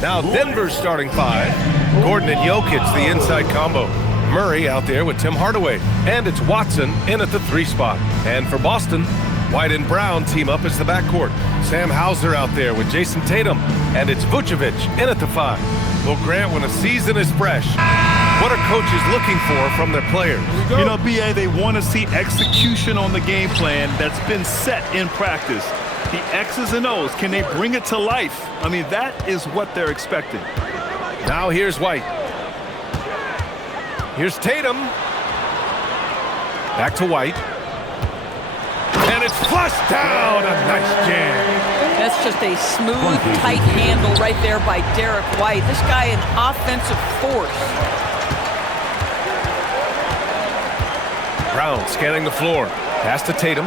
Now Denver's starting five. Gordon and Jokic, the inside combo. Murray out there with Tim Hardaway. And it's Watson in at the 3 spot. And for Boston, White and Braun team up as the backcourt. Sam Hauser out there with Jayson Tatum. And it's Vucevic in at the 5. Well, Grant, when a season is fresh, what are coaches looking for from their players? You know, B.A., they want to see execution on the game plan that's been set in practice. The X's and O's, can they bring it to life? I mean, that is what they're expecting. Now here's White. Here's Tatum. Back to White. And it's flushed down. A nice jam. That's just a smooth, tight handle right there by Derek White. This guy an offensive force. Braun scanning the floor. Pass to Tatum.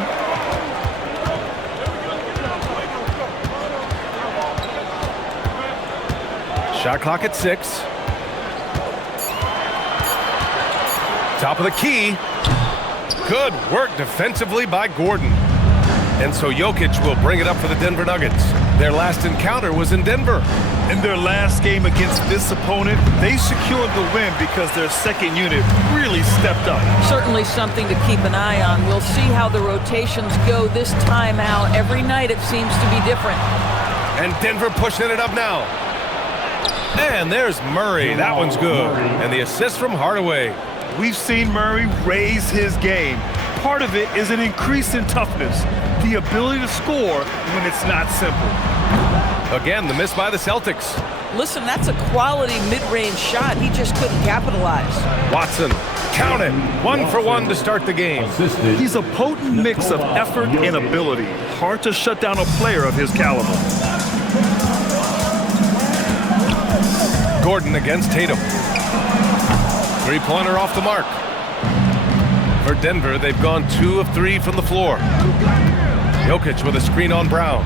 Shot clock at 6. Top of the key. Good work defensively by Gordon. And so Jokic will bring it up for the Denver Nuggets. Their last encounter was in Denver. In their last game against this opponent, they secured the win because their second unit really stepped up. Certainly something to keep an eye on. We'll see how the rotations go this time out. Every night it seems to be different. And Denver pushing it up now. And there's Murray. That one's good. And the assist from Hardaway. We've seen Murray raise his game. Part of it is an increase in toughness, the ability to score when it's not simple. Again, the miss by the Celtics. Listen, that's a quality mid-range shot. He just couldn't capitalize. Watson, count it. 1 for 1 to start the game. He's a potent mix of effort and ability. Hard to shut down a player of his caliber. Gordon against Tatum. 3-pointer off the mark. For Denver, they've gone 2 of 3 from the floor. Jokic with a screen on Braun.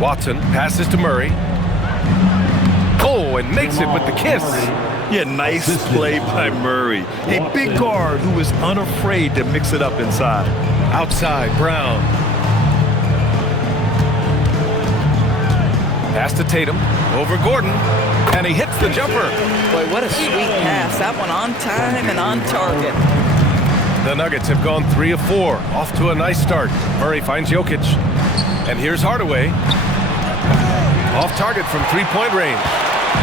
Watson passes to Murray. Oh, and makes it with the kiss. Yeah, nice play by Murray. A big guard who is unafraid to mix it up inside. Outside, Braun. Pass to Tatum. Over Gordon. And he hits the jumper. Boy, what a sweet pass. That one on time and on target. The Nuggets have gone 3 of 4. Off to a nice start. Murray finds Jokic. And here's Hardaway. Off target from 3-point range.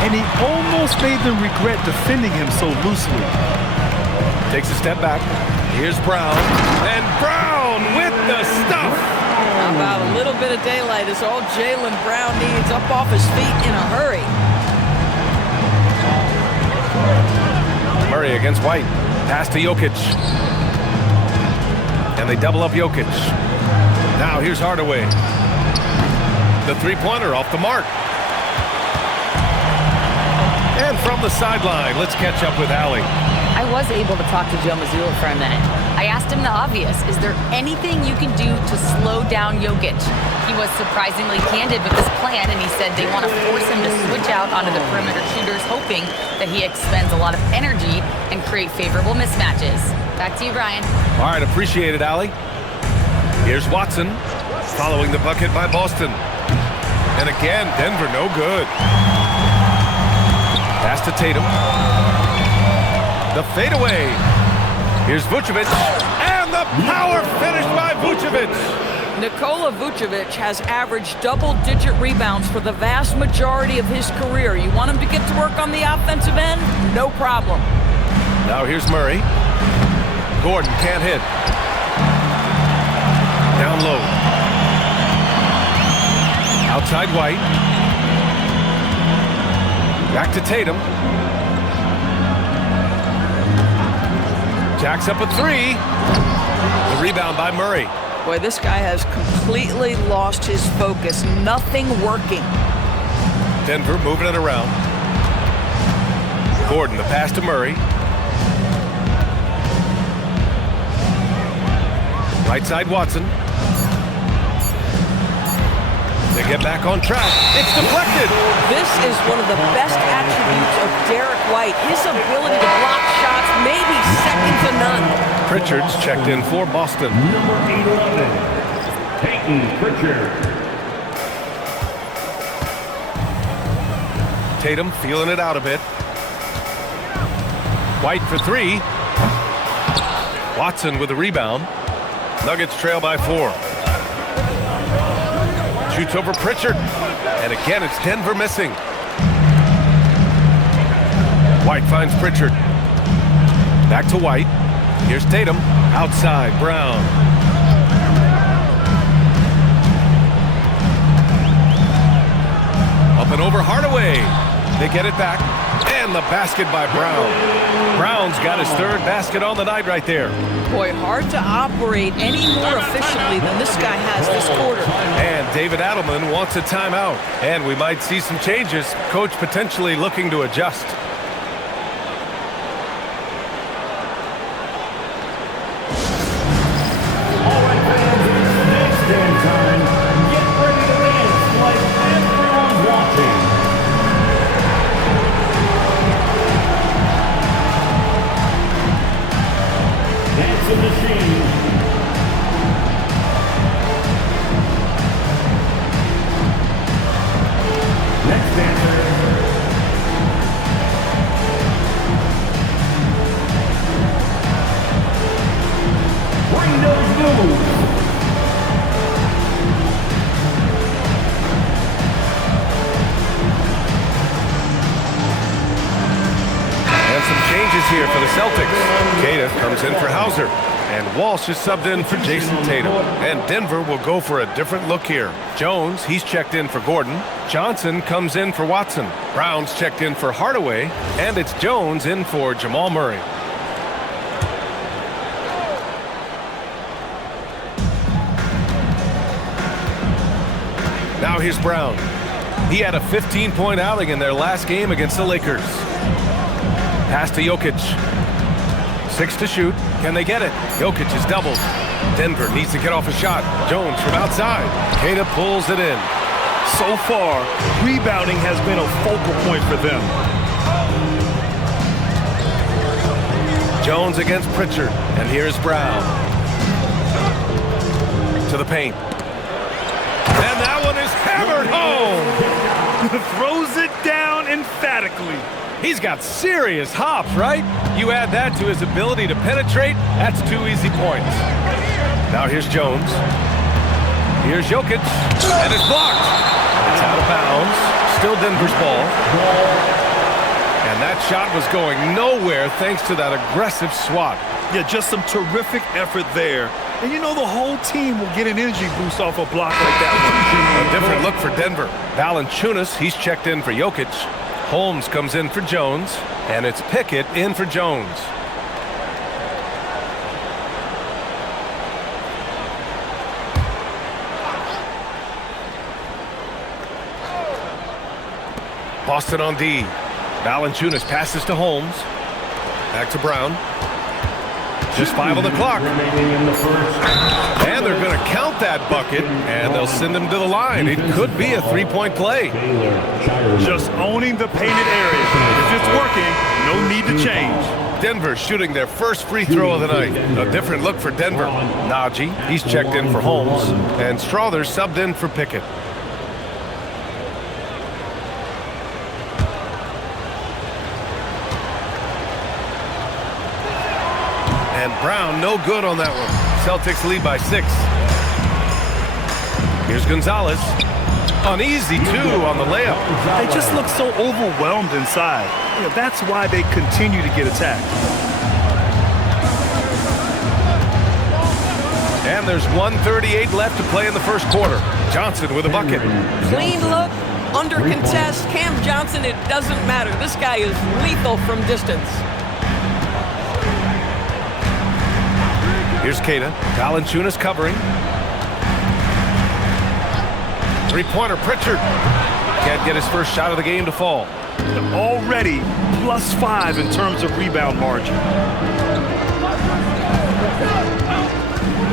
And he almost made them regret defending him so loosely. Takes a step back. Here's Braun. And Braun with the stuff. How about a little bit of daylight is all Jaylen Brown needs, up off his feet in a hurry. Murray against White. Pass to Jokic. And they double up Jokic. Now here's Hardaway. The 3-pointer off the mark. And from the sideline, let's catch up with Allie. I was able to talk to Joe Mazzulla for a minute. I asked him the obvious. Is there anything you can do to slow down Jokic? He was surprisingly candid with his plan, and he said they want to force him to switch out onto the perimeter shooters, hoping that he expends a lot of energy and create favorable mismatches. Back to you, Brian. All right, appreciate it, Allie. Here's Watson, following the bucket by Boston. And again, Denver no good. Pass to Tatum. The fadeaway. Here's Vucevic. And the power finish by Vucevic. Nikola Jokic has averaged double-digit rebounds for the vast majority of his career. You want him to get to work on the offensive end? No problem. Now here's Murray. Gordon can't hit. Down low. Outside White. Back to Tatum. Jacks up a 3. The rebound by Murray. Boy, this guy has completely lost his focus. Nothing working. Denver moving it around. Gordon, the pass to Murray. Right side, Watson. They get back on track. It's deflected. This is one of the best attributes of Derek White. His ability to block shots may be second to none. Pritchard's checked in for Boston. Number 11, Peyton Pritchard. Tatum feeling it out a bit. White for three. Watson with the rebound. Nuggets trail by 4. Shoots over Pritchard. And again, it's Denver missing. White finds Pritchard. Back to White. Here's Tatum. Outside, Braun. Up and over Hardaway. They get it back. And the basket by Braun. Brown's got his third basket on the night right there. Boy, hard to operate any more efficiently than this guy has this quarter. And David Adelman wants a timeout. And we might see some changes. Coach potentially looking to adjust. Here for the Celtics. Tatum comes in for Hauser. And Walsh is subbed in for Jayson Tatum. And Denver will go for a different look here. Jones, he's checked in for Gordon. Johnson comes in for Watson. Brown's checked in for Hardaway. And it's Jones in for Jamal Murray. Now here's Braun. He had a 15-point outing in their last game against the Lakers. Pass to Jokic. 6 to shoot. Can they get it? Jokic is doubled. Denver needs to get off a shot. Jones from outside. Tatum pulls it in. So far, rebounding has been a focal point for them. Jones against Pritchard. And here's Braun. To the paint. And that one is hammered home. Throws it down emphatically. He's got serious hops, right? You add that to his ability to penetrate, that's 2 easy points. Now here's Jones. Here's Jokic. And it's blocked. It's out of bounds. Still Denver's ball. And that shot was going nowhere thanks to that aggressive swat. Yeah, just some terrific effort there. And you know the whole team will get an energy boost off a block like that one. A different look for Denver. Valanciunas, he's checked in for Jokic. Holmes comes in for Jones, and it's Pickett in for Jones. Boston on D. Valanciunas passes to Holmes. Back to Braun. Just 5 on the clock. And they're going to count that bucket, and they'll send him to the line. It could be a 3-point play. Just owning the painted area. If it's working, no need to change. Denver shooting their first free throw of the night. A different look for Denver. Najee, he's checked in for Holmes. And Strother subbed in for Pickett. And Braun, no good on that one. Celtics lead by 6. Here's Gonzalez. An easy 2 on the layup. They just look so overwhelmed inside. Yeah, that's why they continue to get attacked. And there's 1:38 left to play in the first quarter. Johnson with a bucket. Clean look, under contest. Cam Johnson, it doesn't matter. This guy is lethal from distance. Here's Keita. Valanciunas covering. Three-pointer, Pritchard. Can't get his first shot of the game to fall. Already +5 in terms of rebound margin.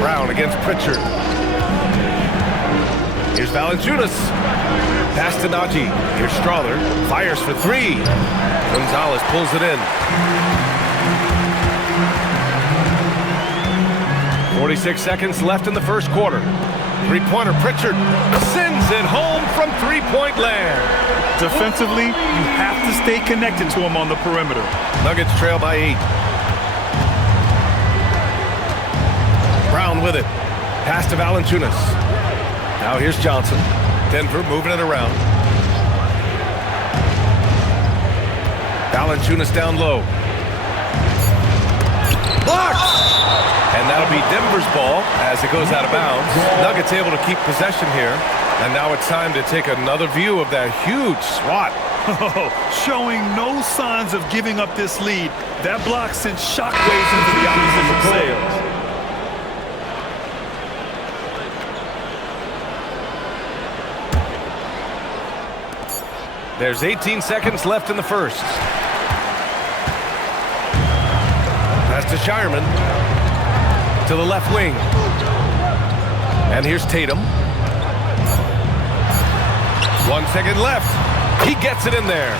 Braun against Pritchard. Here's Valanciunas. Pass to Najee. Here's Strother. Fires for 3. Gonzalez pulls it in. 46 seconds left in the first quarter. Three-pointer, Pritchard sends it home from three-point land. Defensively, you have to stay connected to him on the perimeter. Nuggets trail by 8. Braun with it. Pass to Valanciunas. Now here's Johnson. Denver moving it around. Valanciunas down low. Blocked! And that'll be Denver's ball as it goes out of bounds. Nuggets able to keep possession here. And now it's time to take another view of that huge swat. Showing no signs of giving up this lead. That block sent shockwaves into the opposition's sails. There's 18 seconds left in the first. Pass to Shireman. To the left wing. And here's Tatum. 1 second left. He gets it in there.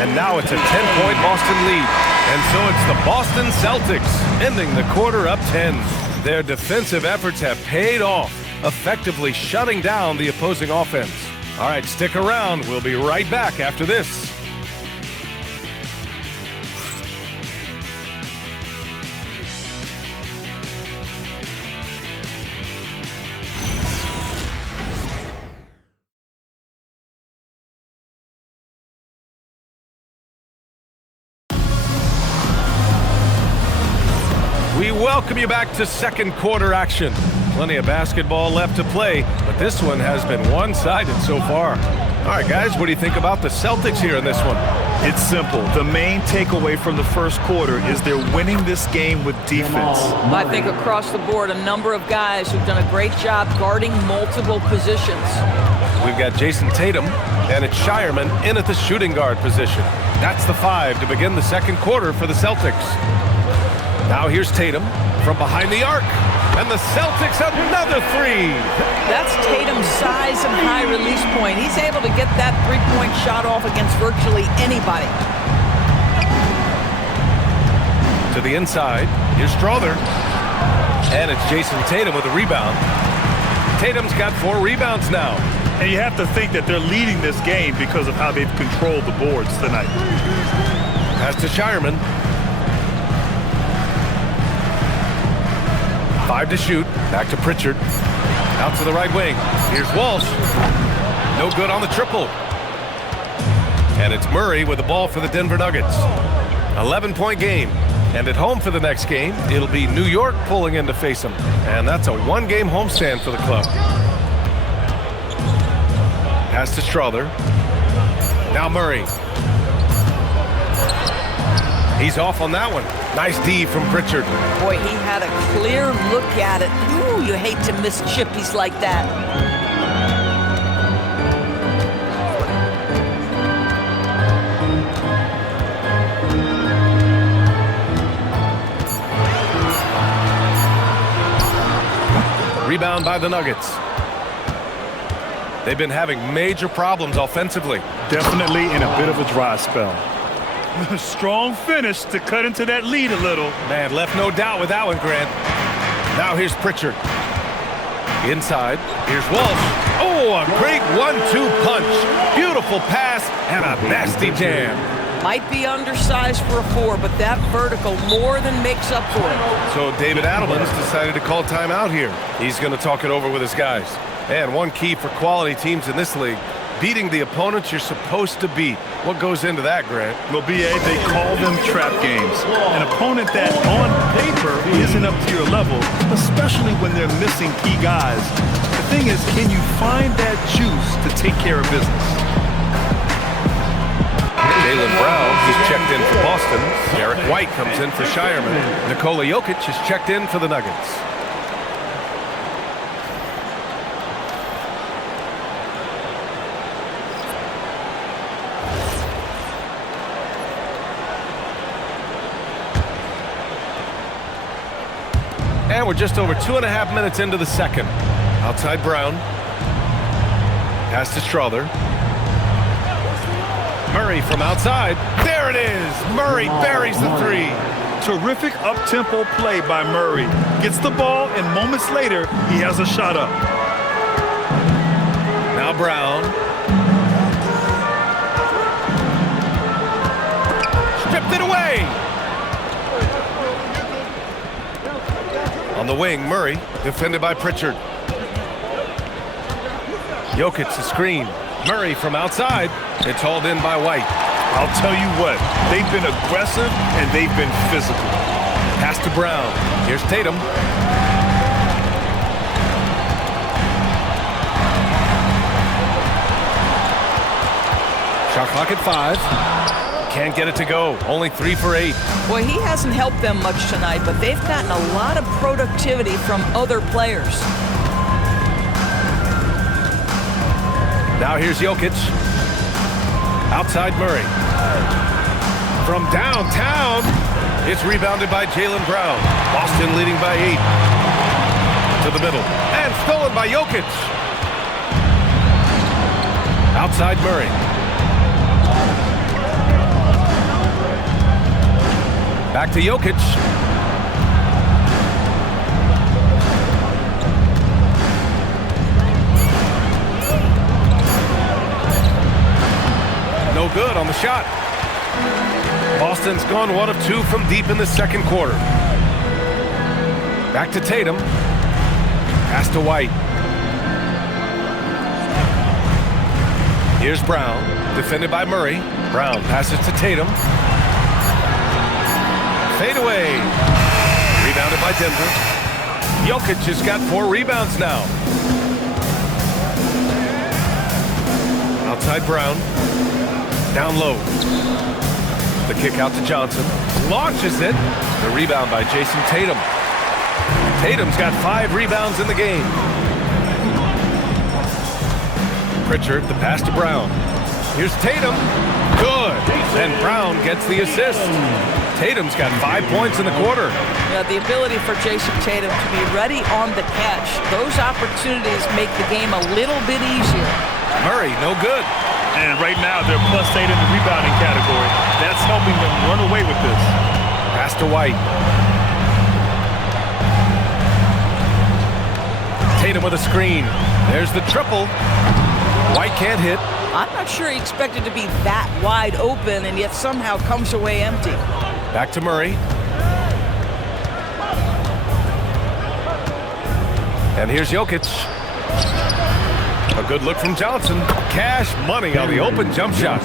And now it's a 10-point Boston lead. And so it's the Boston Celtics ending the quarter up 10. Their defensive efforts have paid off, effectively shutting down the opposing offense. All right, stick around. We'll be right back after this. We welcome you back to second quarter action. Plenty of basketball left to play, but this one has been one-sided so far. All right, guys, what do you think about the Celtics here in this one? It's simple. The main takeaway from the first quarter is they're winning this game with defense. I think across the board, a number of guys who've done a great job guarding multiple positions. We've got Jayson Tatum, and it's Shireman in at the shooting guard position. That's the 5 to begin the second quarter for the Celtics. Now here's Tatum from behind the arc. And the Celtics another 3. That's Tatum's size and high release point. He's able to get that three-point shot off against virtually anybody. To the inside, here's Strother. And it's Jayson Tatum with a rebound. Tatum's got 4 rebounds now. And you have to think that they're leading this game because of how they've controlled the boards tonight. Pass to Shireman. 5 to shoot. Back to Pritchard. Out to the right wing. Here's Walsh. No good on the triple. And it's Murray with the ball for the Denver Nuggets. 11-point game. And at home for the next game, it'll be New York pulling in to face them. And that's a 1-game homestand for the club. Pass to Strother. Now Murray. He's off on that one. Nice D from Pritchard. Boy, he had a clear look at it. Ooh, you hate to miss chippies like that. Rebound by the Nuggets. They've been having major problems offensively. Definitely in a bit of a dry spell. Strong finish to cut into that lead a little. Man, left no doubt with that one, Grant. Now here's Pritchard. Inside, here's Walsh. Oh, a great 1-2 punch. Beautiful pass and a nasty jam. Might be undersized for a 4, but that vertical more than makes up for it. So David Adelman's decided to call timeout here. He's going to talk it over with his guys. And one key for quality teams in this league, beating the opponents you're supposed to beat. What goes into that, Grant? Well, BA, they call them trap games. An opponent that on paper isn't up to your level, especially when they're missing key guys. The thing is, can you find that juice to take care of business? Jaylen Brown is checked in for Boston. Derek White comes in for Shireman. Nikola Jokic is checked in for the Nuggets. And we're just over 2.5 minutes into the second. Outside Braun. Pass to Strother. Murray from outside. There it is. Murray buries the 3. Terrific up-tempo play by Murray. Gets the ball, and moments later, he has a shot up. Now Braun. the wing, Murray, defended by Pritchard. Jokic the screen. Murray from outside. It's hauled in by White. I'll tell you what, they've been aggressive and they've been physical. Pass to Braun. Here's Tatum. Shot clock at 5. Can't get it to go. Only 3 for 8. Boy, he hasn't helped them much tonight, but they've gotten a lot of productivity from other players. Now here's Jokic. Outside Murray. From downtown, it's rebounded by Jaylen Brown. Boston leading by 8. To the middle. And stolen by Jokic. Outside Murray. Back to Jokic. No good on the shot. Boston's gone 1 of 2 from deep in the second quarter. Back to Tatum. Pass to White. Here's Brown, defended by Murray. Brown passes to Tatum. Fade away. Rebounded by Denver. Jokic has got 4 rebounds now. Outside Brown. Down low. The kick out to Johnson. Launches it. The rebound by Jayson Tatum. Tatum's got 5 rebounds in the game. Pritchard, the pass to Brown. Here's Tatum. Good. And Brown gets the assist. Tatum's got 5 points in the quarter. Yeah, the ability for Jayson Tatum to be ready on the catch. Those opportunities make the game a little bit easier. Murray, no good. And right now, they're +8 in the rebounding category. That's helping them run away with this. Pass to White. Tatum with a screen. There's the triple. White can't hit. I'm not sure he expected to be that wide open and yet somehow comes away empty. Back to Murray. And here's Jokic. A good look from Johnson. Cash money on the open jump shot.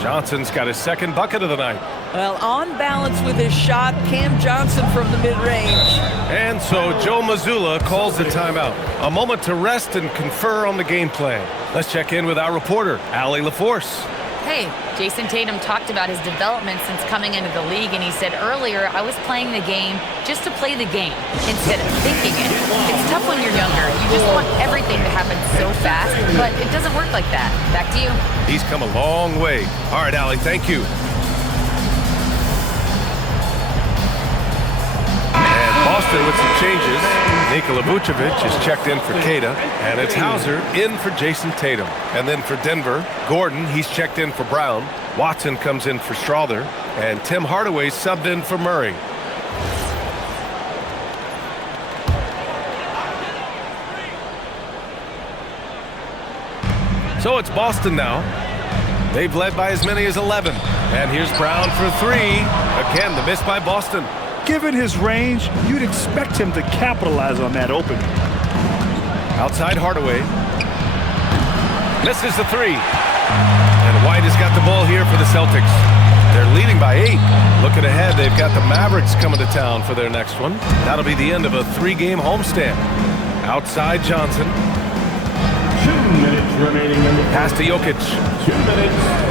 Johnson's got his second bucket of the night. Well, on balance with his shot, Cam Johnson from the mid-range. And so Joe Mazzulla calls the timeout. A moment to rest and confer on the game plan. Let's check in with our reporter, Allie LaForce. Hey, Jayson Tatum talked about his development since coming into the league, and he said earlier, I was playing the game just to play the game instead of thinking it. It's tough when you're younger. You just want everything to happen so fast, but it doesn't work like that. Back to you. He's come a long way. All right, Allie, thank you. And Boston with some changes. Nikola Jokic is checked in for Queta, and it's Hauser in for Jayson Tatum. And then for Denver, Gordon, he's checked in for Brown. Watson comes in for Strother, and Tim Hardaway subbed in for Murray. So it's Boston now. They've led by as many as 11. And here's Brown for 3. Again, the miss by Boston. Given his range, you'd expect him to capitalize on that opening. Outside Hardaway. Misses the 3. And White has got the ball here for the Celtics. They're leading by 8. Looking ahead, they've got the Mavericks coming to town for their next one. That'll be the end of a 3-game homestand. Outside Johnson. 2 minutes remaining in the pass to Jokic. 2 minutes.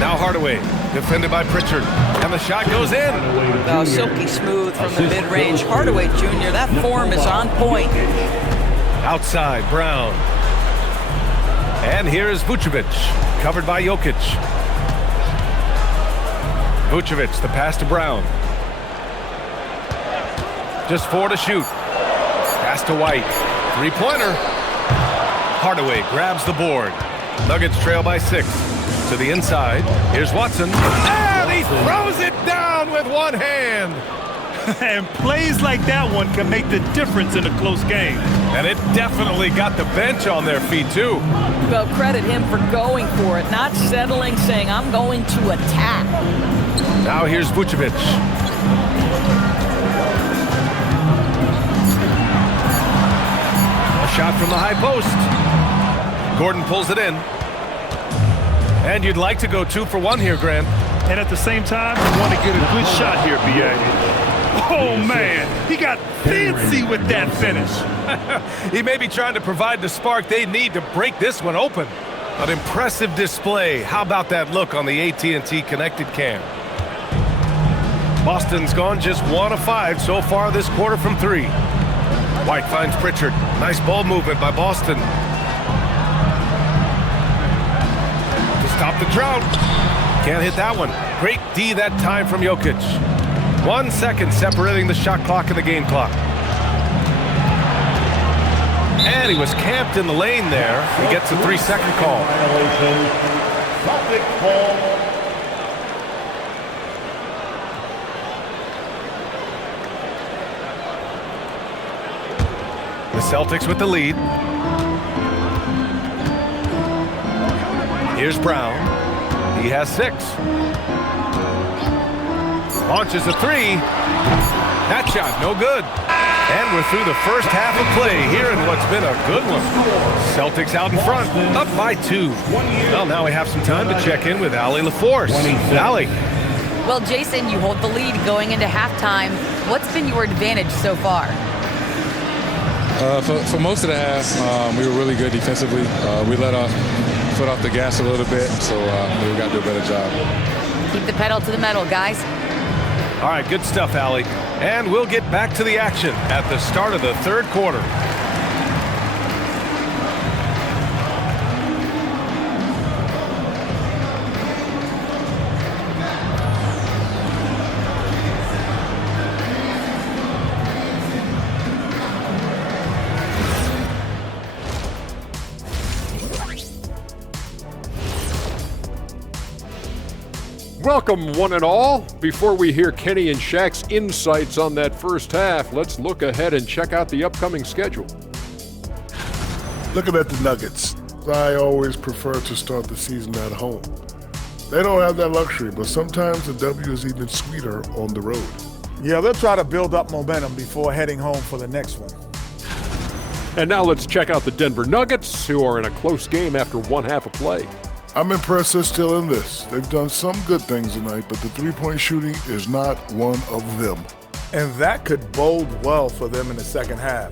Now Hardaway, defended by Pritchard. And the shot goes in. Oh, silky smooth from the mid-range. Hardaway Jr., that form is on point. Outside, Brown. And here is Vucevic, covered by Jokic. Vucevic, the pass to Brown. Just 4 to shoot. Pass to White. 3-pointer. Hardaway grabs the board. Nuggets trail by 6. To the inside. Here's Watson. And he throws it down with one hand. And plays like that one can make the difference in a close game. And it definitely got the bench on their feet, too. Well, credit him for going for it, not settling, saying, I'm going to attack. Now here's Vucevic. shot from the high post. Gordon pulls it in. And you'd like to go 2 for 1 here, Grant. And at the same time, you want to get a good shot here, B.A. Oh, man, he got fancy with that finish. He may be trying to provide the spark they need to break this one open. An impressive display. How about that look on the AT&T connected cam? Boston's gone just 1 of 5 so far this quarter from 3. White finds Pritchard. Nice ball movement by Boston. To stop the drought. Can't hit that one. Great D that time from Jokic. 1 second separating the shot clock and the game clock. And he was camped in the lane there. He gets a 3-second call. Violation. Celtic ball. The Celtics with the lead. Here's Braun. He has 6. Launches a 3. That shot, no good. And we're through the first half of play here in what's been a good one. Celtics out in front, up by 2. Well, now we have some time to check in with Allie LaForce. Allie. Well, Jason, you hold the lead going into halftime. What's been your advantage so far? For most of the half, we were really good defensively. We let our foot off the gas a little bit, so we got to do a better job. Keep the pedal to the metal, guys. All right, good stuff, Allie. And we'll get back to the action at the start of the 3rd quarter. Welcome, one and all. Before we hear Kenny and Shaq's insights on that first half, let's look ahead and check out the upcoming schedule. Looking at the Nuggets, I always prefer to start the season at home. They don't have that luxury, but sometimes the W is even sweeter on the road. Yeah, they'll try to build up momentum before heading home for the next one. And now let's check out the Denver Nuggets, who are in a close game after 1 half of play. I'm impressed they're still in this. They've done some good things tonight, but the three-point shooting is not one of them. And that could bode well for them in the second half.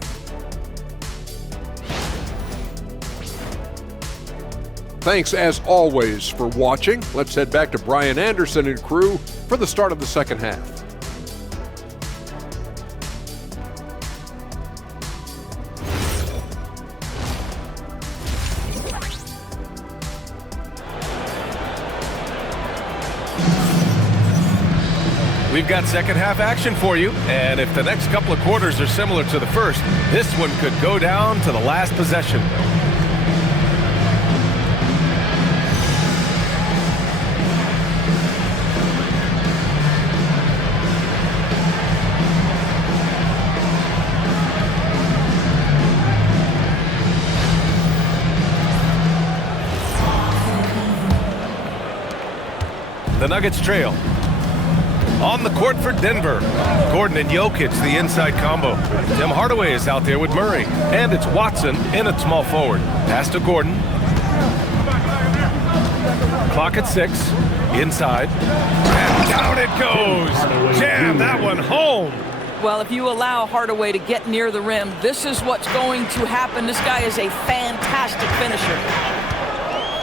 Thanks, as always, for watching. Let's head back to Brian Anderson and crew for the start of the second half. We've got second half action for you, and if the next couple of quarters are similar to the first, this one could go down to the last possession. The Nuggets trail. On the court for Denver, Gordon and Jokic, the inside combo. Tim Hardaway is out there with Murray, and it's Watson in at small forward. Pass to Gordon. Clock at 6, inside, and down it goes. Jam that one home. Well, if you allow Hardaway to get near the rim, this is what's going to happen. This guy is a fantastic finisher.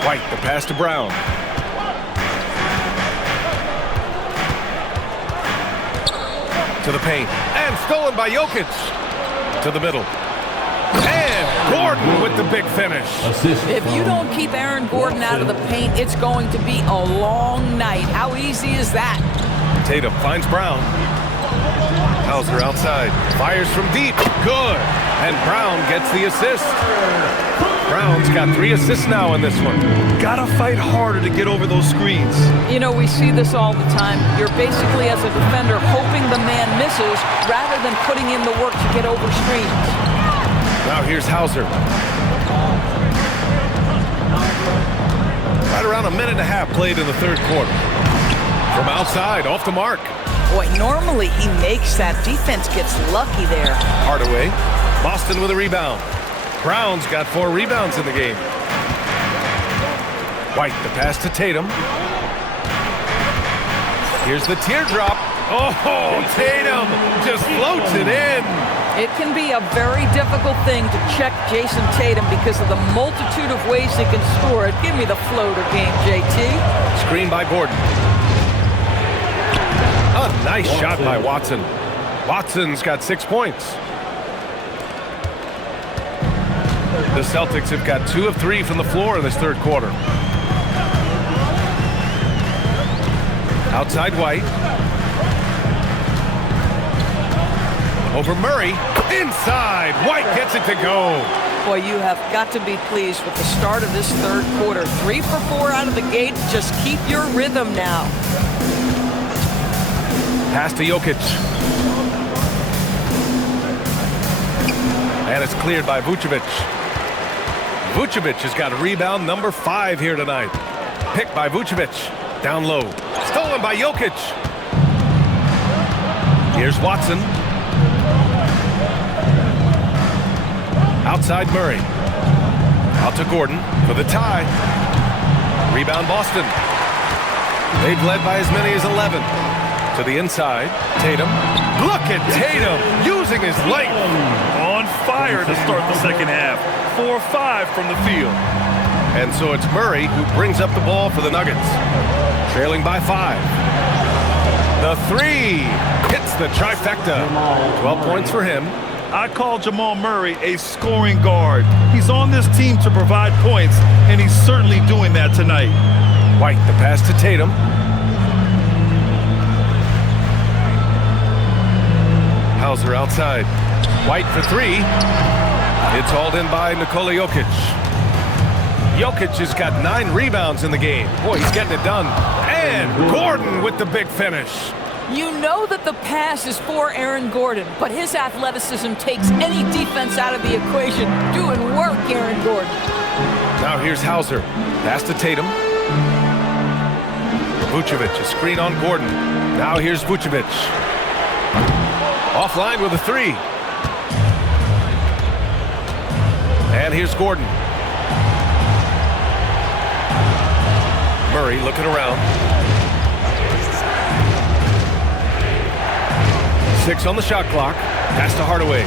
White, the pass to Braun. To the paint, and stolen by Jokic. To the middle. And Gordon with the big finish. If you don't keep Aaron Gordon out of the paint, it's going to be a long night. How easy is that? Tatum finds Braun. Hauser outside. Fires from deep. Good. And Braun gets the assist. Brown's got 3 assists now in this one. Gotta fight harder to get over those screens. You know, we see this all the time. You're basically, as a defender, hoping the man misses rather than putting in the work to get over screens. Now here's Hauser. Right around a minute and a half played in the 3rd quarter. From outside, off the mark. Boy, normally he makes that. Defense gets lucky there. Hardaway. Boston with a rebound. Braun's got 4 rebounds in the game. White, the pass to Tatum. Here's the teardrop. Oh, Tatum just floats it in. It can be a very difficult thing to check Jayson Tatum because of the multitude of ways he can score it. Give me the floater game, JT. Screen by Gordon. A nice shot by Watson. Watson's got 6 points. The Celtics have got 2 of 3 from the floor in this third quarter. Outside White. Over Murray. Inside. White gets it to go. Boy, you have got to be pleased with the start of this third quarter. 3 for 4 out of the gate. Just keep your rhythm now. Pass to Jokic. And it's cleared by Vucevic. Vucevic has got rebound number 5 here tonight. Picked by Vucevic. Down low. Stolen by Jokic. Here's Watson. Outside Murray. Out to Gordon for the tie. Rebound Boston. They've led by as many as 11. To the inside. Tatum. Look at Tatum using his length. On fire to start the second half. 4-5 from the field. And so it's Murray who brings up the ball for the Nuggets. Trailing by 5. The 3 hits the trifecta. 12 points for him. I call Jamal Murray a scoring guard. He's on this team to provide points, and he's certainly doing that tonight. White, the pass to Tatum. Hauser outside. White for 3. It's hauled in by Nikola Jokic. Jokic has got 9 rebounds in the game. Boy, he's getting it done. And Gordon with the big finish. You know that the pass is for Aaron Gordon, but his athleticism takes any defense out of the equation. Doing work, Aaron Gordon. Now here's Hauser. Pass to Tatum. Vucevic, a screen on Gordon. Now here's Vucevic. Offline with a 3. And here's Gordon. Murray looking around. 6 on the shot clock. Pass to Hardaway.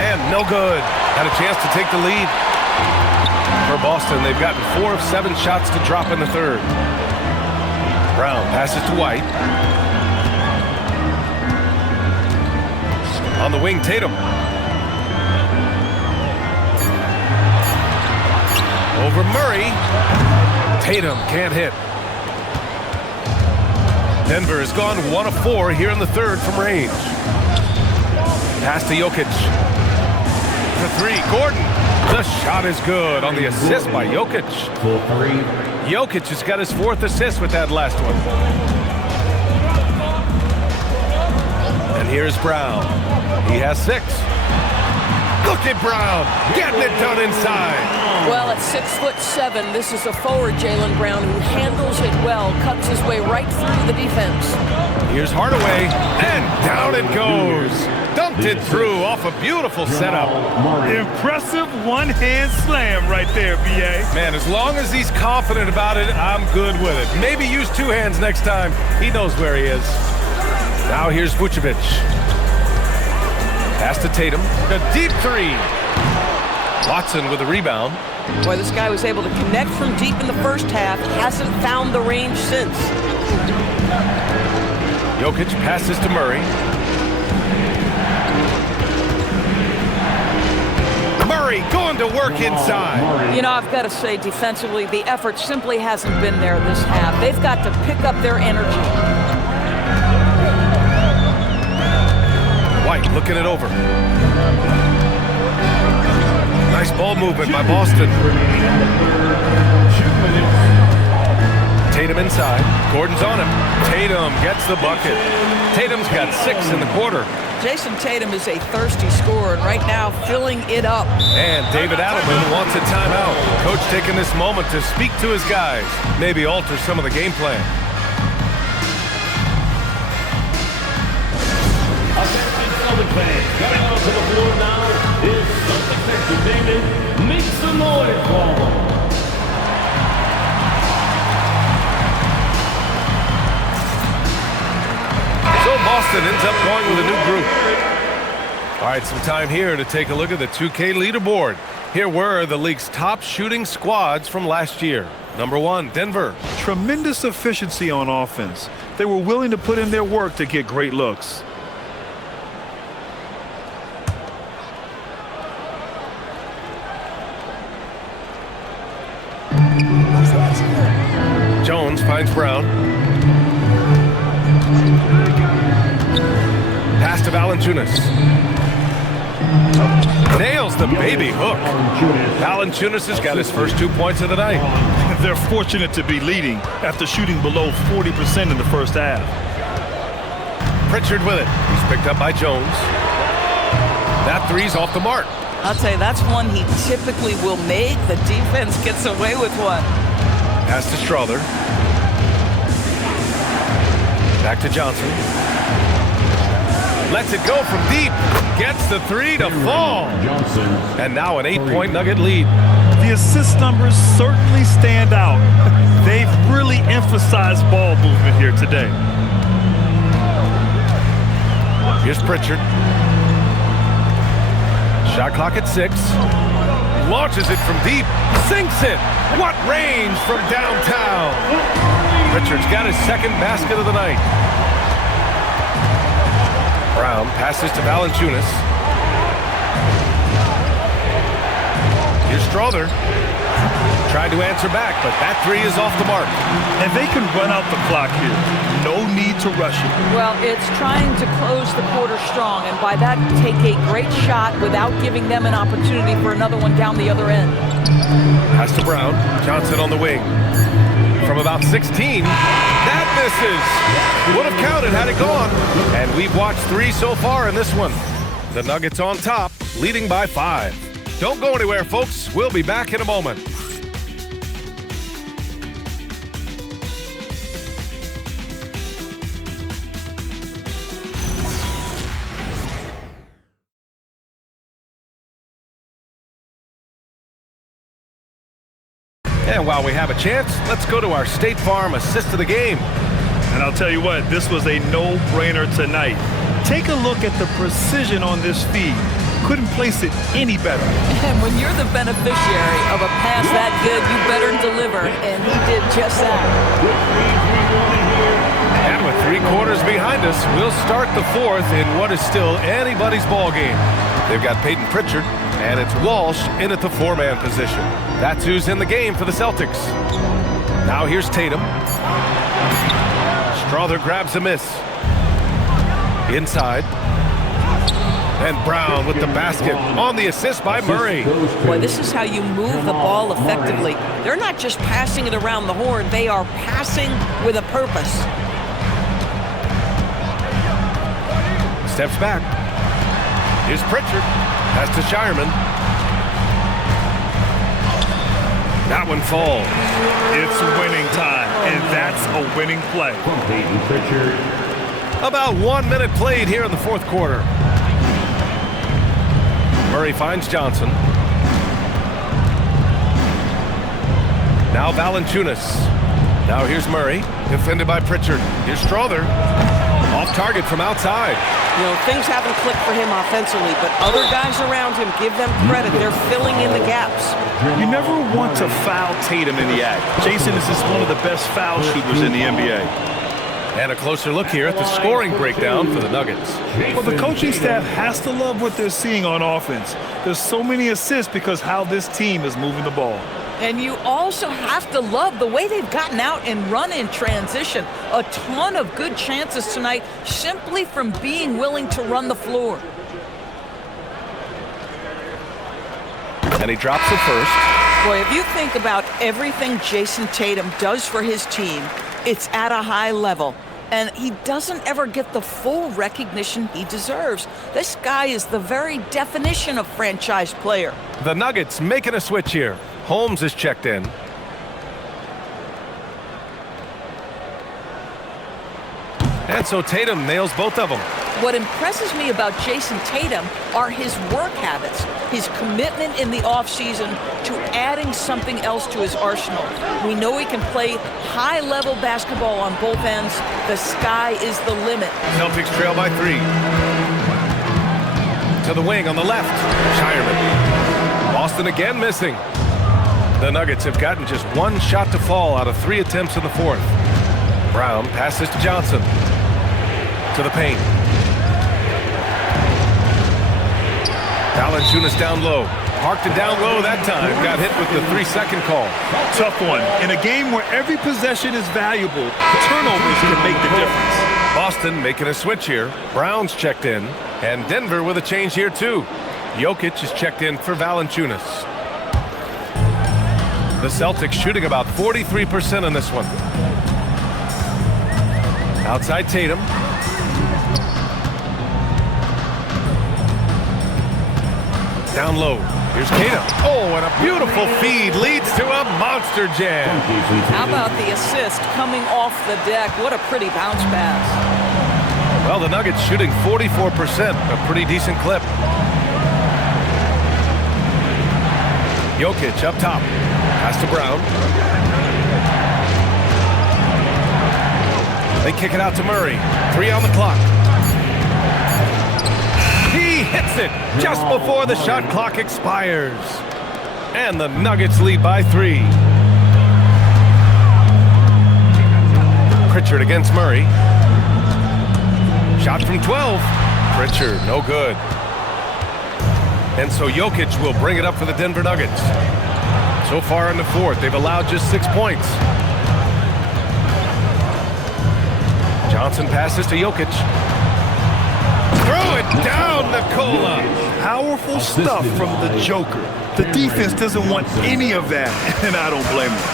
And no good. Had a chance to take the lead. For Boston, they've gotten 4 of 7 shots to drop in the third. Braun passes to White. On the wing, Tatum. Over Murray. Tatum can't hit. Denver has gone 1 of 4 here in the third from range. Pass to Jokic. For 3, Gordon. The shot is good on the assist by Jokic. Jokic has got his 4th assist with that last one. And here's Braun. He has 6. Look at Braun getting it done inside. Well, at 6'7", this is a forward, Jaylen Brown, who handles it well, cuts his way right through the defense. Here's Hardaway, and down it goes. Dumped it through off a beautiful setup. Impressive one-hand slam right there, B.A. Man, as long as he's confident about it, I'm good with it. Maybe use 2 hands next time. He knows where he is. Now here's Vucevic. Pass to Tatum. A deep 3. Watson with a rebound. Boy, this guy was able to connect from deep in the first half. Hasn't found the range since. Jokic passes to Murray. Murray going to work inside. You know, I've got to say, defensively, the effort simply hasn't been there this half. They've got to pick up their energy. White looking it over. Nice ball movement by Boston. Tatum inside. Gordon's on him. Tatum gets the bucket. Tatum's got 6 in the quarter. Jayson Tatum is a thirsty scorer, and right now filling it up. And David Adelman wants a timeout. Coach taking this moment to speak to his guys. Maybe alter some of the game plan. Attention Celtics fans, coming onto the floor now is Celtics Mr. David, make some noise for him. So Boston ends up going with a new group. All right, some time here to take a look at the 2K leaderboard. Here were the league's top shooting squads from last year. Number 1, Denver. Tremendous efficiency on offense. They were willing to put in their work to get great looks. Jones finds Braun. Pass to Valanciunas. Nails the baby hook. Valanciunas has got his first 2 points of the night. They're fortunate to be leading after shooting below 40% in the first half. Pritchard with it. He's picked up by Jones. That three's off the mark. I'll tell you, that's one he typically will make. The defense gets away with one. Pass to Strother. Back to Johnson. Lets it go from deep. Gets the three to fall. And now an 8-point Nugget lead. The assist numbers certainly stand out. They've really emphasized ball movement here today. Here's Pritchard. Shot clock at 6. Launches it from deep. Sinks it. What range from downtown. Pritchard's got his second basket of the night. Braun passes to Valanciunas. Here's Strother. Tried to answer back, but that three is off the mark. And they can run out the clock here. No need to rush it. Well, it's trying to close the quarter strong, and by that, take a great shot without giving them an opportunity for another one down the other end. Pass to Braun. Johnson on the wing. From about 16. That misses. Would have counted had it gone. And we've watched 3 so far in this one. The Nuggets on top, leading by 5. Don't go anywhere, folks. We'll be back in a moment. And while we have a chance, let's go to our State Farm assist of the game. And I'll tell you what, this was a no-brainer tonight. Take a look at the precision on this feed. Couldn't place it any better. And when you're the beneficiary of a pass that good, you better deliver, and he did just that. And with 3 quarters behind us, we'll start the 4th in what is still anybody's ball game. They've got Peyton Pritchard, and it's Walsh in at the 4-man position. That's who's in the game for the Celtics. Now here's Tatum. Strother grabs a miss. Inside. And Braun with the basket on the assist by Murray. Boy, this is how you move the ball effectively. They're not just passing it around the horn. They are passing with a purpose. Steps back. Here's Pritchard. Pass to Shireman. That one falls. It's winning time, and that's a winning play. About 1 minute played here in the 4th quarter. Murray finds Johnson. Now Valanciunas. Now here's Murray, defended by Pritchard. Here's Strother. Off target from outside. You know, things haven't clicked for him offensively, but other guys around him, give them credit. They're filling in the gaps. You never want to foul Tatum in the act. Jayson is just one of the best foul shooters in the NBA. And a closer look here at the scoring breakdown for the Nuggets. Well, the coaching staff has to love what they're seeing on offense. There's so many assists because how this team is moving the ball. And you also have to love the way they've gotten out and run in transition. A ton of good chances tonight simply from being willing to run the floor. And he drops it first. Boy, if you think about everything Jayson Tatum does for his team, it's at a high level. And he doesn't ever get the full recognition he deserves. This guy is the very definition of franchise player. The Nuggets making a switch here. Holmes is checked in. And so Tatum nails both of them. What impresses me about Jayson Tatum are his work habits, his commitment in the offseason to adding something else to his arsenal. We know he can play high-level basketball on both ends. The sky is the limit. Celtics trail by 3. To the wing on the left, Shireman. Boston again missing. The Nuggets have gotten just 1 shot to fall out of 3 attempts in the 4th. Braun passes to Johnson. To the paint. Valanciunas down low. Parked it down low that time. Got hit with the 3-second call. Tough one. In a game where every possession is valuable, turnovers can make the difference. Boston making a switch here. Brown's checked in. And Denver with a change here too. Jokic is checked in for Valanciunas. The Celtics shooting about 43% on this one. Outside Tatum. Down low. Here's Tatum. Oh, and a beautiful feed leads to a monster jam. How about the assist coming off the deck? What a pretty bounce pass. Well, the Nuggets shooting 44%, a pretty decent clip. Jokic up top. Pass to Braun. They kick it out to Murray. 3 on the clock. He hits it just before the shot clock expires. And the Nuggets lead by 3. Pritchard against Murray. Shot from 12. Pritchard, no good. And so Jokic will bring it up for the Denver Nuggets. So far in the 4th, they've allowed just 6 points. Johnson passes to Jokic. Throw it down, Nikola. Powerful stuff from the Joker. The defense doesn't want any of that, and I don't blame them.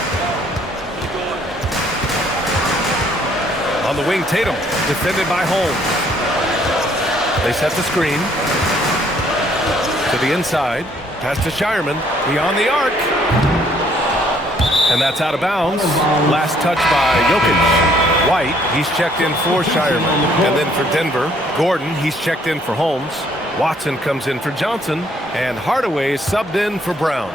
On the wing, Tatum, defended by Holmes. They set the screen. To the inside. Pass to Shireman. Beyond the arc. And that's out of bounds. Last touch by Jokic. White, he's checked in for Shireman. And then for Denver, Gordon, he's checked in for Holmes. Watson comes in for Johnson. And Hardaway is subbed in for Braun.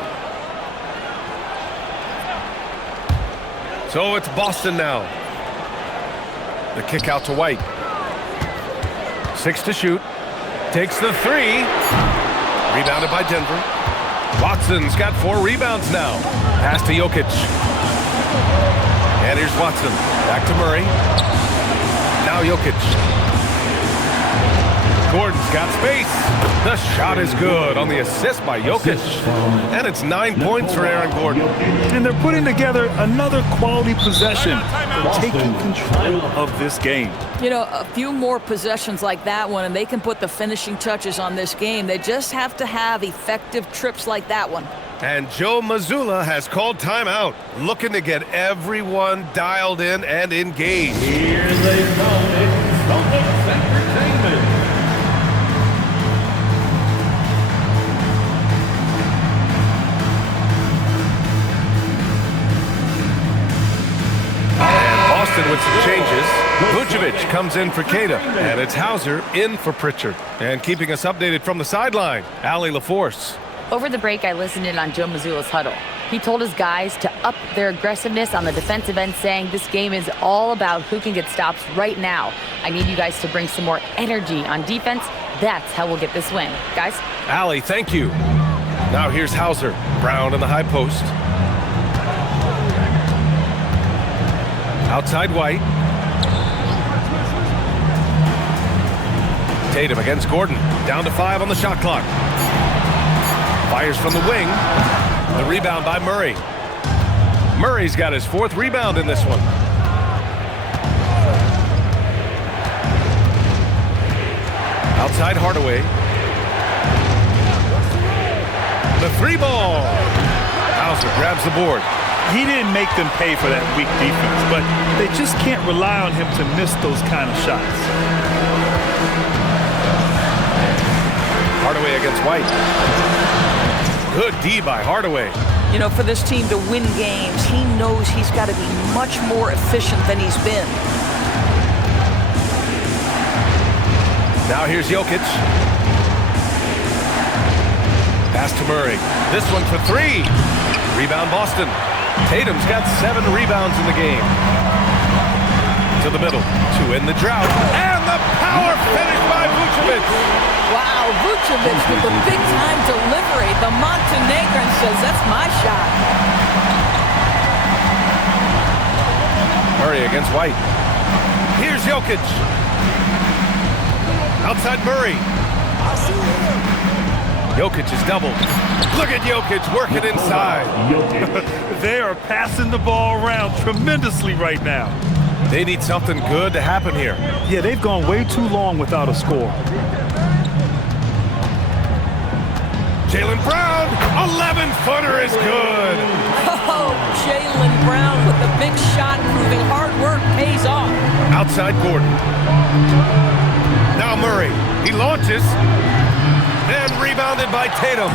So it's Boston now. The kick out to White. 6 to shoot. Takes the 3. Rebounded by Denver. Watson's got 4 rebounds now. Pass to Jokic. And here's Watson. Back to Murray. Now Jokic. Gordon's got space. The shot is good on the assist by Jokic. And it's 9 points for Aaron Gordon. And they're putting together another quality possession. They're taking control of this game. You know, a few more possessions like that one, and they can put the finishing touches on this game. They just have to have effective trips like that one. And Joe Mazzulla has called timeout, looking to get everyone dialed in and engaged. Here they come, it's Celtics Entertainment. With some changes, Vucevic comes in for Tatum, and it's Hauser in for Pritchard. And keeping us updated from the sideline, Allie LaForce. Over the break, I listened in on Joe Mazzulla's huddle. He told his guys to up their aggressiveness on the defensive end, saying this game is all about who can get stops right now. I need you guys to bring some more energy on defense. That's how we'll get this win. Guys? Allie, thank you. Now here's Hauser. Brown in the high post. Outside White. Tatum against Gordon. Down to 5 on the shot clock. Fires from the wing. The rebound by Murray. Murray's got his 4th rebound in this one. Outside Hardaway. The 3 ball. Hauser grabs the board. He didn't make them pay for that weak defense, but they just can't rely on him to miss those kind of shots. Hardaway against White. Good D by Hardaway. You know, for this team to win games, he knows he's got to be much more efficient than he's been. Now here's Jokic. Pass to Murray. This one for three. Rebound Boston. Tatum's got 7 rebounds in the game. To the middle. To end the drought. And the power finish by Vucevic. Wow, Vucevic with the big-time delivery. The Montenegrin says, that's my shot. Murray against White. Here's Jokic. Outside Murray. Jokic is doubled. Look at Jokic working inside. They are passing the ball around tremendously right now. They need something good to happen here. Yeah, they've gone way too long without a score. Jaylen Brown, 11-footer is good. Oh, Jaylen Brown with the big shot, proving hard work pays off. Outside Gordon. Now Murray. He launches. And rebounded by Tatum.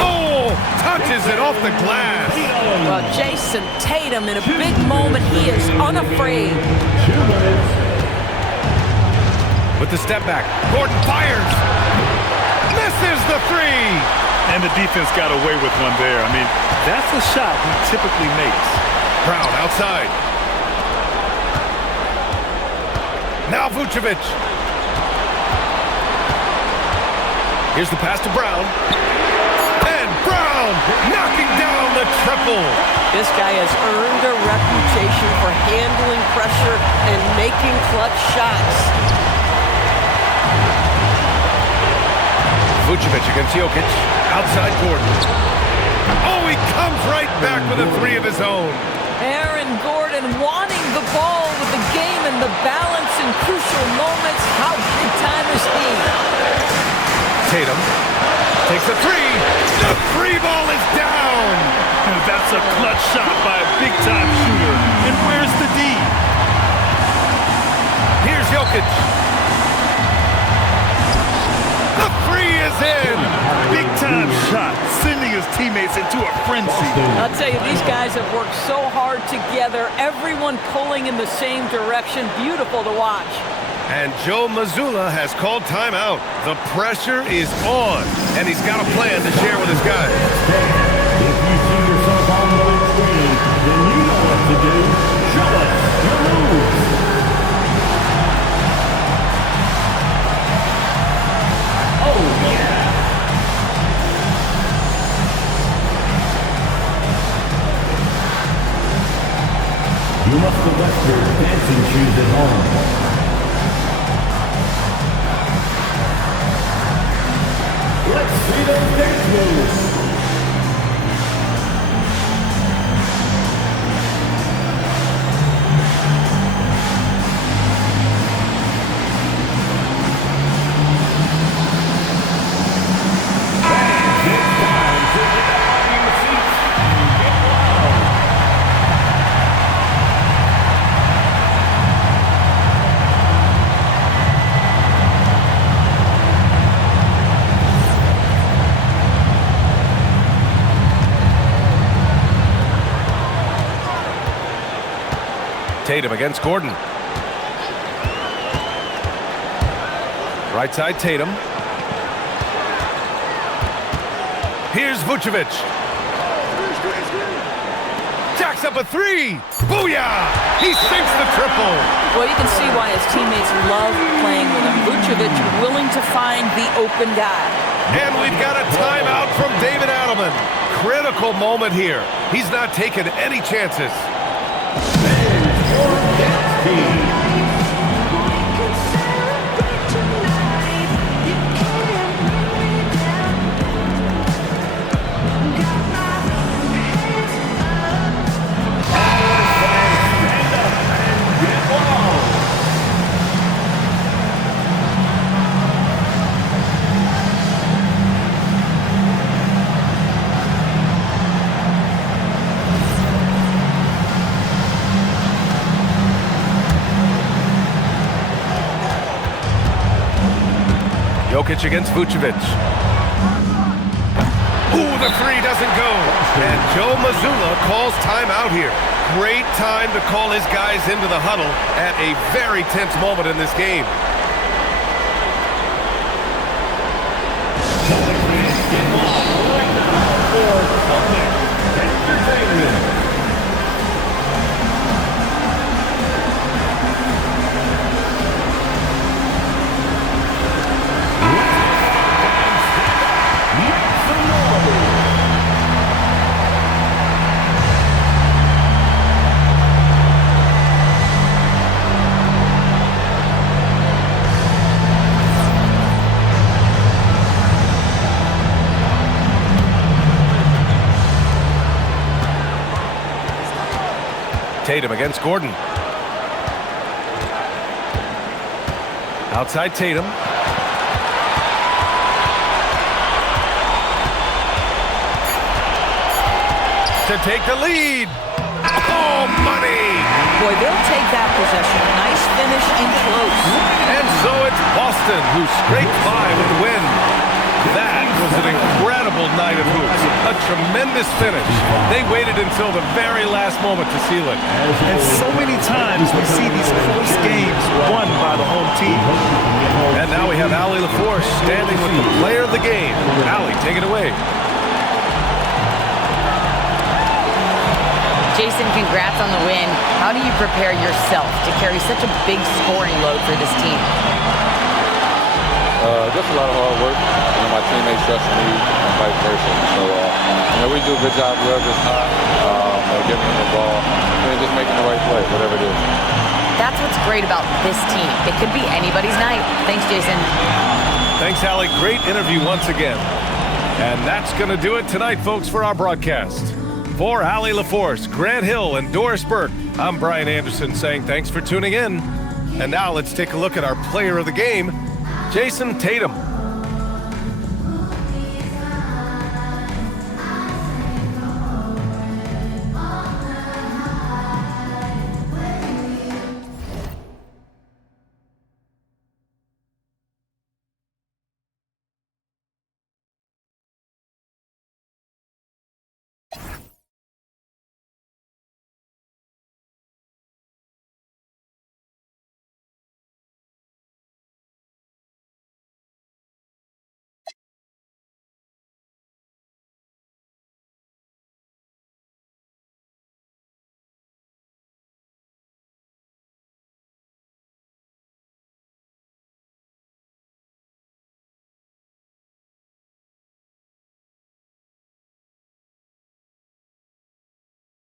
Oh, touches it off the glass. Well, Jayson Tatum in a big moment. He is unafraid. With the step back, Gordon fires. Misses the three. And the defense got away with one there. I mean, that's a shot he typically makes. Brown outside. Now Vucevic. Here's the pass to Brown. And Brown knocking down the triple. This guy has earned a reputation for handling pressure and making clutch shots. Vucevic against Jokic. Outside Gordon. Oh, he comes right back with a three of his own. Aaron Gordon wanting the ball with the game and the balance in crucial moments. How big time is he? Tatum takes a three. The free ball is down. That's a clutch shot by a big-time shooter. And where's the D? Here's Jokic. The three is in. Big-time shot, sending his teammates into a frenzy. I'll tell you, these guys have worked so hard together. Everyone pulling in the same direction. Beautiful to watch. And Joe Mazzulla has called timeout. The pressure is on, and he's got a plan to share with his guys. If you see yourself on the big screen, then you know what to do. Show us your moves. Oh, yeah. You must have left your dancing shoes at home. Let's see those dance moves. Tatum against Gordon. Right side Tatum. Here's Vucevic. Jacks up a three. Booyah! He sinks the triple. Well, you can see why his teammates love playing with him. Vucevic willing to find the open guy. And we've got a timeout from David Adelman. Critical moment here. He's not taking any chances. Jokic against Vucevic. Ooh, the three doesn't go. And Joe Mazzulla calls timeout here. Great time to call his guys into the huddle at a very tense moment in this game. Tatum against Gordon. Outside Tatum. To take the lead. Oh, money! Boy, they'll take that possession. Nice finish in close. And so it's Boston who scraped by with the win. That was an incredible night of hoops. A tremendous finish. They waited until the very last moment to seal it. And so many times we see these close games won by the home team. And now we have Allie LaForce standing with the player of the game. Allie, take it away. Jayson, congrats on the win. How do you prepare yourself to carry such a big scoring load for this team? Just a lot of hard work. My teammates trust me and vice versa. So, we do a good job wherever it's hot, giving them the ball, and just making the right play, whatever it is. That's what's great about this team. It could be anybody's night. Thanks, Jayson. Thanks, Allie. Great interview once again. And that's going to do it tonight, folks, for our broadcast. For Allie LaForce, Grant Hill, and Doris Burke, I'm Brian Anderson saying thanks for tuning in. And now let's take a look at our player of the game, Jayson Tatum.